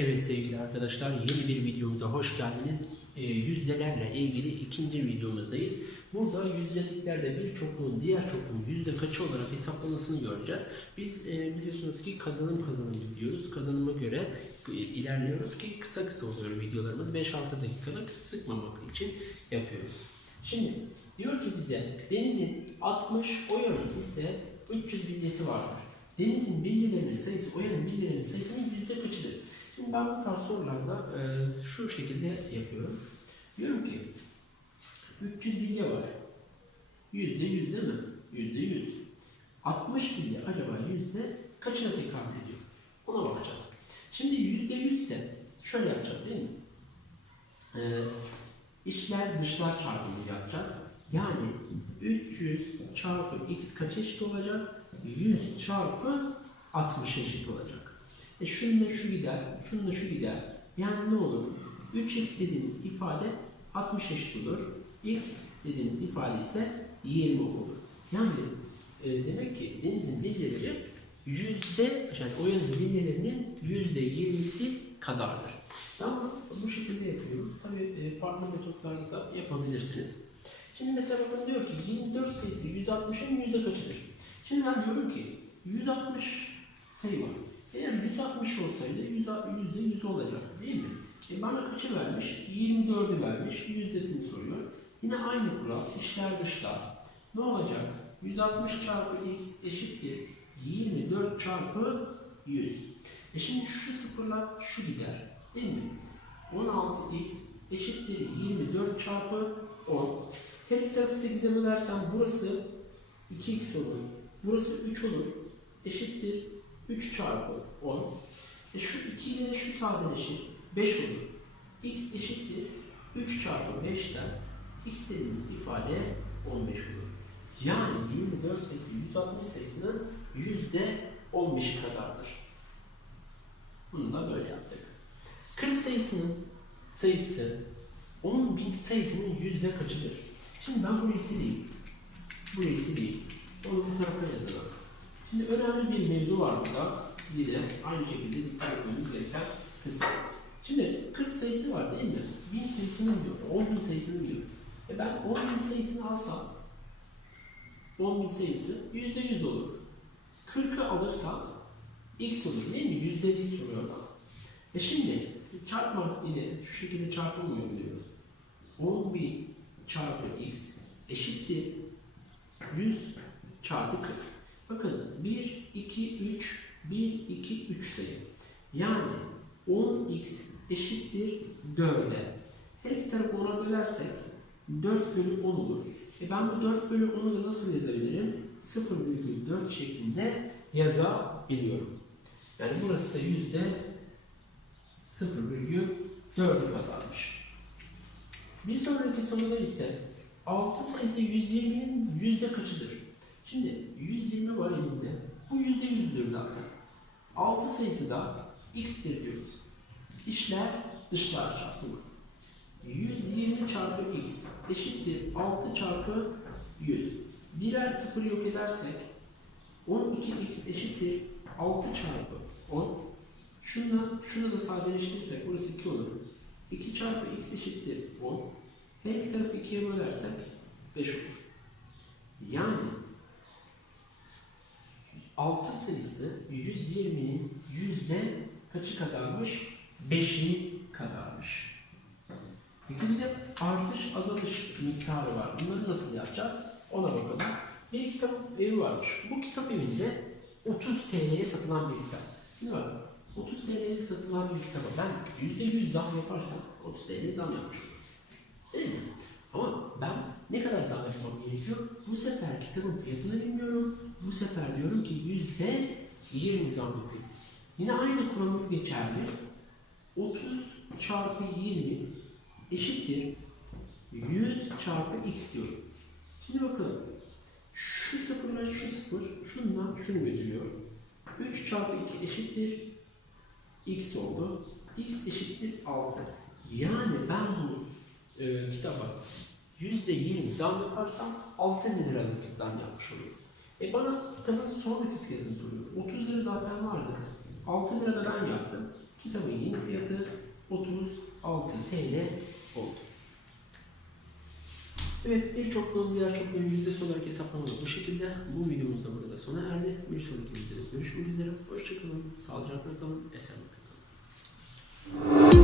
Evet sevgili arkadaşlar yeni bir videomuza hoş geldiniz. Ee, yüzdelerle ilgili ikinci videomuzdayız. Burada yüzdeliklerde bir çokluğun diğer çokluğun yüzde kaçı olarak hesaplamasını göreceğiz. Biz e, biliyorsunuz ki kazanım kazanım gidiyoruz. Kazanıma göre e, ilerliyoruz ki kısa kısa oluyor videolarımız. 5-6 dakikalık sıkmamak için yapıyoruz. Şimdi diyor ki bize denizin 60 oyanın ise 300 bilyesi vardır. Denizin bilyelerinin sayısı oyanın bilyelerinin sayısının yüzde kaçıdır? Ben bu tarz sorularda e, şu şekilde yapıyorum. Diyorum ki 300 bilye var. Yüzde yüz değil mi? Yüzde yüz. 60 bilye acaba yüzde kaçına tekabül ediyor? Ona bakacağız. Şimdi yüzde yüzse şöyle yapacağız değil mi? Ee, içler dışlar çarpımı yapacağız. Yani 300 çarpı x kaç eşit olacak? 100 çarpı 60 eşit olacak. E şununla şu gider, şununla şu gider. Yani ne olur? 3x dediğimiz ifade 60 eşit olur. x dediğimiz ifade ise 20 olur. Yani e, demek ki denizin bilyeleri yüzde, yani oyanın bilyelerinin yüzde 20'si kadardır. Bunu bu şekilde yapıyorum. Tabii e, farklı metotlarda da yapabilirsiniz. Şimdi mesela bakın diyor ki 24 sayısı 160'ın yüzde kaçıdır? Şimdi ben diyorum ki 160 sayı var. Eğer 160 olsaydı 100 yüzde 100 olacaktı değil mi? E bana kaçı vermiş? 24'ü vermiş. Yüzdesini soruyor. Yine aynı kural. İşler dışlar. Ne olacak? 160 çarpı x eşittir 24 çarpı 100. E şimdi şu sıfırlar şu gider. Değil mi? 16x eşittir 24 çarpı 10. Her iki tarafı 8'e bölersem burası 2x olur. Burası 3 olur. Eşittir 3 çarpı 10. E şu 2 ile de şu sadeleşir. 5 olur. x eşittir 3 çarpı 5'ten x dediğimiz ifade 15 olur. Yani 24 sayısı 160 sayısının yüzde 15'i kadardır. Bunu da böyle yaptık. 40 sayısının sayısı 10 bin sayısının yüzde kaçıdır? Şimdi ben burayı sileyim. Burayı sileyim. Onu bu tarafa yazalım. Şimdi önemli bir mevzu var burada. Bir de aynı şekilde dikkat etmemiz gereken kısım. Şimdi 40 sayısı var değil mi? 1000 sayısını diyor, 10 bin sayısını diyor. E ben 10 bin sayısını alsam 10 bin sayısı %100 olur. 40'ı alırsam x olur değil mi? Yüzdeliği soruyor bana. E şimdi çarpma ile şu şekilde çarpılmıyor biliyoruz. 10 bin çarpı x eşittir 100 çarpı 40. Bakın 1, 2, 3, 1, 2, 3 sayı. Yani 10x eşittir 4'e. Her iki tarafı 10'a bölersek 4 bölü 10 olur. E ben bu 4 bölü 10'u da nasıl yazabilirim? 0,4 şeklinde yazabiliyorum. Yani burası da yüzde 0,4'ü kadarmış. Bir sonraki soruda ise 6 sayısı 120'nin yüzde kaçıdır? Şimdi 120 var elimde. Bu yüzde yüzdür zaten. 6 sayısı da x'tir diyoruz. İşler dışlar çarpımı. 120 çarpı x eşittir 6 çarpı 100. Birer sıfır yok edersek 12x eşittir 6 çarpı 10. Şunla, şunu da sadeleştirirsek burası 2 olur. 2 çarpı x eşittir 10. Her iki tarafı 2'ye bölersek 5 olur. Yani 6 sayısı 120'nin yüzde kaçı kadarmış? 5'i kadarmış. Peki bir de artış azalış miktarı var. Bunları nasıl yapacağız? Ona bakalım. Bir kitap evi varmış. Bu kitap evinde 30 TL'ye satılan bir kitap. Şimdi bak 30 TL'ye satılan bir kitaba ben %100 zam yaparsam 30 TL zam yapmış olurum. Değil mi? Ne kadar zam yapmam gerekiyor? Bu sefer kitabın fiyatını bilmiyorum. Bu sefer diyorum ki yüzde 20 zam yapayım. Yine aynı kuralımız geçerli. 30 çarpı 20 eşittir 100 çarpı x diyorum. Şimdi bakın. Şu sıfırla şu sıfır şundan şunu götürüyor. 3 çarpı 2 eşittir x oldu. x eşittir 6. Yani ben bu e, kitaba %20 zam yaparsam 6 liralık zam yapmış oluyorum. E bana kitabın sonraki fiyatını soruyor. 30 lira zaten vardı. 6 lira da ben yaptım. Kitabın yeni fiyatı 36 TL oldu. Evet, bir çokluğun diğer çokluğun yüzdesi olarak hesaplamalı bu şekilde. Bu videomuz da burada sona erdi. Bir sonraki videoda görüşmek üzere. Hoşçakalın, sağlıcakla kalın, esenlikle kalın.